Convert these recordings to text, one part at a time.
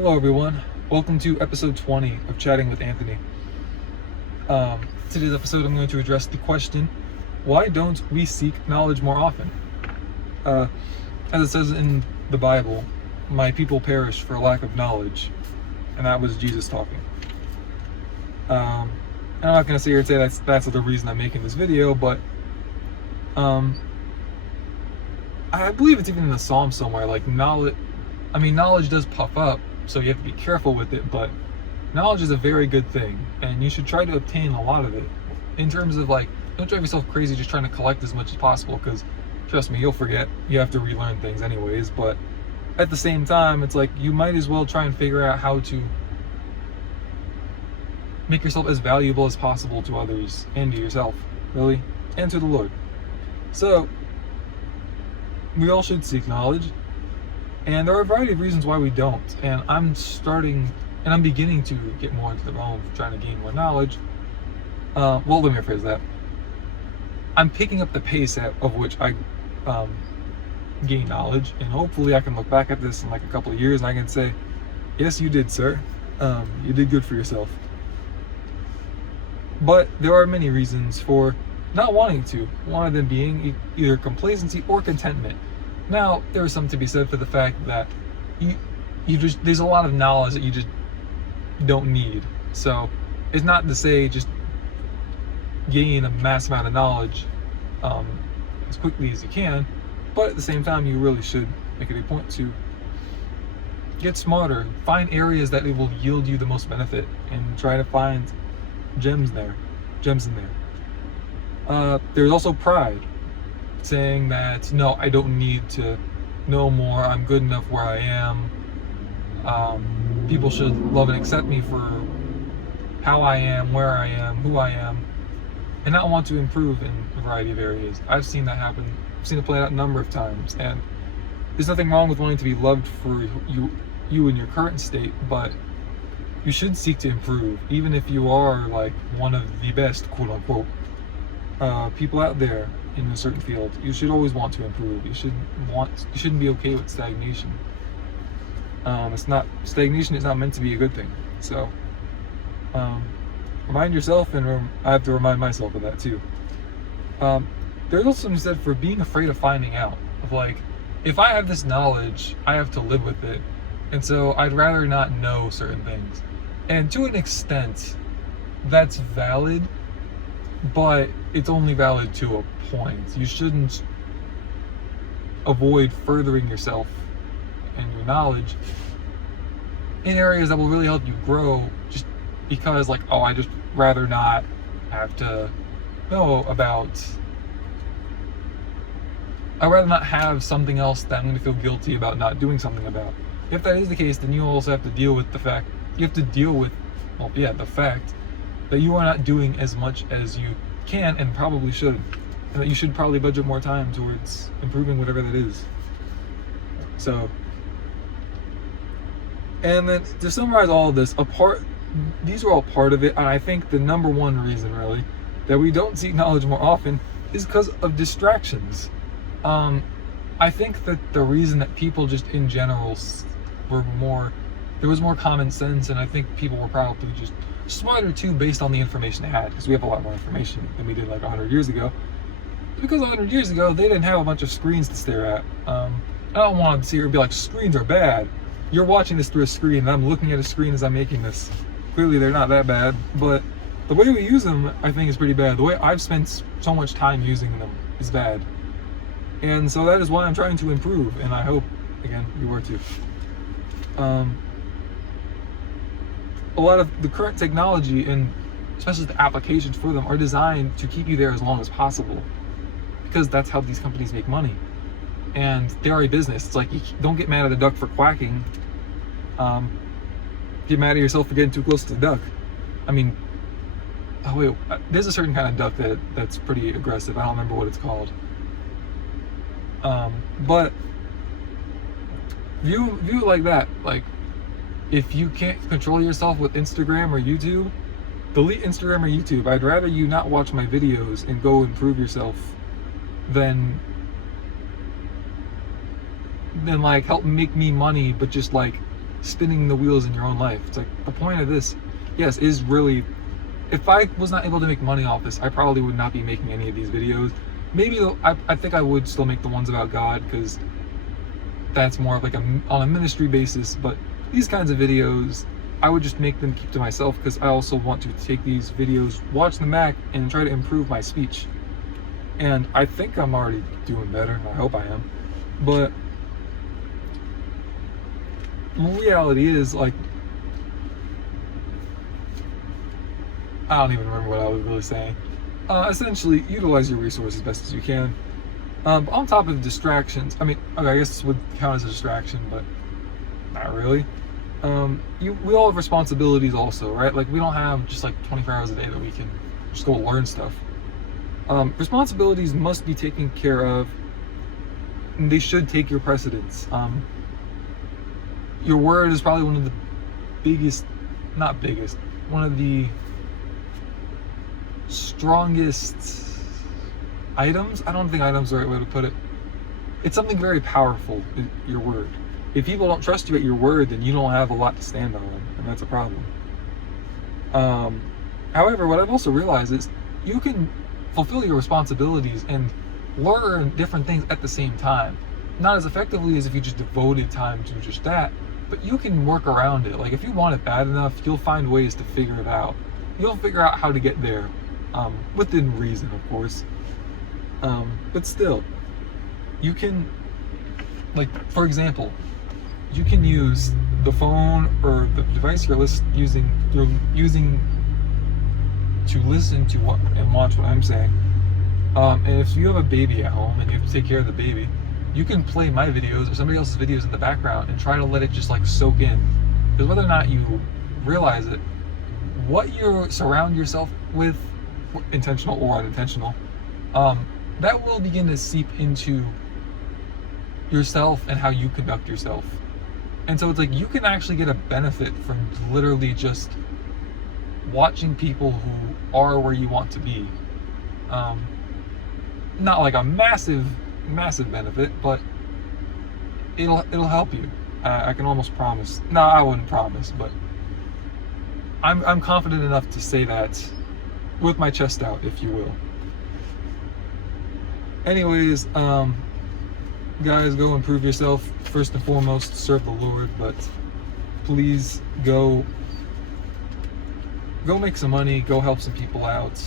Hello, everyone. Welcome to episode 20 of Chatting with Anthony. Today's episode, I'm going to address the question, why don't we seek knowledge more often? As it says in the Bible, my people perish for lack of knowledge. And that was Jesus talking. I'm not going to sit here and say that's the reason I'm making this video, but I believe it's even in the Psalm somewhere, like knowledge does puff up, so you have to be careful with it, but knowledge is a very good thing, and you should try to obtain a lot of it. In terms of don't drive yourself crazy just trying to collect as much as possible, because trust me, you'll forget. You have to relearn things anyways, but at the same time, it's like you might as well try and figure out how to make yourself as valuable as possible to others and to yourself, really, and to the Lord. So, we all should seek knowledge. And there are a variety of reasons why we don't. And I'm beginning to get more into the realm of trying to gain more knowledge. Let me rephrase that. I'm picking up the pace of which I gain knowledge, and hopefully I can look back at this in a couple of years and I can say, yes, you did, sir. You did good for yourself. But there are many reasons for not wanting to. One of them being either complacency or contentment. Now, there is something to be said for the fact that there's a lot of knowledge that you just don't need. So it's not to say just gain a mass amount of knowledge as quickly as you can, but at the same time, you really should make it a point to get smarter, find areas that it will yield you the most benefit, and try to find gems in there. There's also pride, saying that no, I don't need to know more, I'm good enough where I am. People should love and accept me for how I am, where I am, who I am, and not want to improve in a variety of areas. I've seen that happen. I've seen it play out a number of times, and there's nothing wrong with wanting to be loved for you in your current state, but you should seek to improve, even if you are one of the best, quote unquote, people out there in a certain field. You should always want to improve. You shouldn't be okay with stagnation. Stagnation is not meant to be a good thing. So remind yourself, and I have to remind myself of that too. There's also something said for being afraid of finding out. Of if I have this knowledge, I have to live with it, and so I'd rather not know certain things. And to an extent, that's valid, but it's only valid to a point. You shouldn't avoid furthering yourself and your knowledge in areas that will really help you grow, just because I just rather not have to know about. I'd rather not have something else that I'm going to feel guilty about not doing something about. If that is the case, then you also have to deal with the fact that you are not doing as much as you can and probably should, and that you should probably budget more time towards improving whatever that is. So, and then to summarize all of this, these are all part of it, and I think the number one reason really that we don't seek knowledge more often is because of distractions. I think that the reason that people just in general there was more common sense, and I think people were probably just smarter too based on the information they had, because we have a lot more information than we did 100 years ago. Because 100 years ago, they didn't have a bunch of screens to stare at. I don't want to sit here and be like, screens are bad. You're watching this through a screen, and I'm looking at a screen as I'm making this. Clearly, they're not that bad, but the way we use them, I think, is pretty bad. The way I've spent so much time using them is bad. And so that is why I'm trying to improve, and I hope, again, you are too. A lot of the current technology, and especially the applications for them, are designed to keep you there as long as possible, because that's how these companies make money. And they are a business. It's like, you don't get mad at the duck for quacking. Get mad at yourself for getting too close to the duck. There's a certain kind of duck that's pretty aggressive. I don't remember what it's called. But view it like that. If you can't control yourself with Instagram or YouTube, delete Instagram or YouTube. I'd rather you not watch my videos and go improve yourself than help make me money, but just spinning the wheels in your own life. It's like the point of this, yes, is really, if I was not able to make money off this, I probably would not be making any of these videos. Maybe I think I would still make the ones about God, because that's more of like on a ministry basis, but these kinds of videos, I would just make them keep to myself, because I also want to take these videos, watch them back, and try to improve my speech. And I think I'm already doing better. I hope I am. But the reality is, like, I don't even remember what I was really saying. Essentially, utilize your resources as best as you can. But on top of distractions, I mean, okay, I guess this would count as a distraction, but not really. We all have responsibilities also, right? Like, we don't have just like 24 hours a day that we can just go learn stuff. Responsibilities must be taken care of, and they should take your precedence. Your word is probably one of the biggest, not biggest, one of the strongest items. I don't think items is the right way to put it. It's something very powerful, your word. If people don't trust you at your word, then you don't have a lot to stand on, and that's a problem. However, what I've also realized is you can fulfill your responsibilities and learn different things at the same time. Not as effectively as if you just devoted time to just that, but you can work around it. Like, if you want it bad enough, you'll find ways to figure it out. You'll figure out how to get there, within reason, of course. But still, you can, like, for example, you can use the phone or the device you're using to listen to what and watch what I'm saying. And if you have a baby at home and you have to take care of the baby, you can play my videos or somebody else's videos in the background and try to let it just like soak in. Because whether or not you realize it, what you surround yourself with, intentional or unintentional, that will begin to seep into yourself and how you conduct yourself. And so it's like you can actually get a benefit from literally just watching people who are where you want to be. Not like a massive benefit, but it'll help you. I can almost promise. No, I wouldn't promise, but I'm confident enough to say that with my chest out, if you will. Anyways, guys, go improve yourself. First and foremost, serve the Lord, but please go make some money, go help some people out,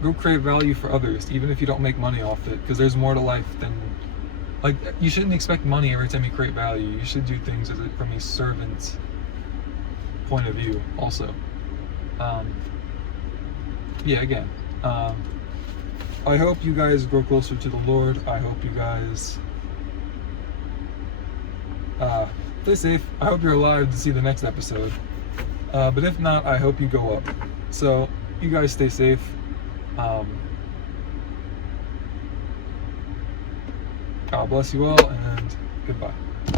go create value for others, even if you don't make money off it, because there's more to life than, like, you shouldn't expect money every time you create value. You should do things from a servant's point of view also. I hope you guys grow closer to the Lord. I hope you guys stay safe. I hope you're alive to see the next episode. But if not, I hope you go up. So you guys stay safe. God bless you all, and goodbye.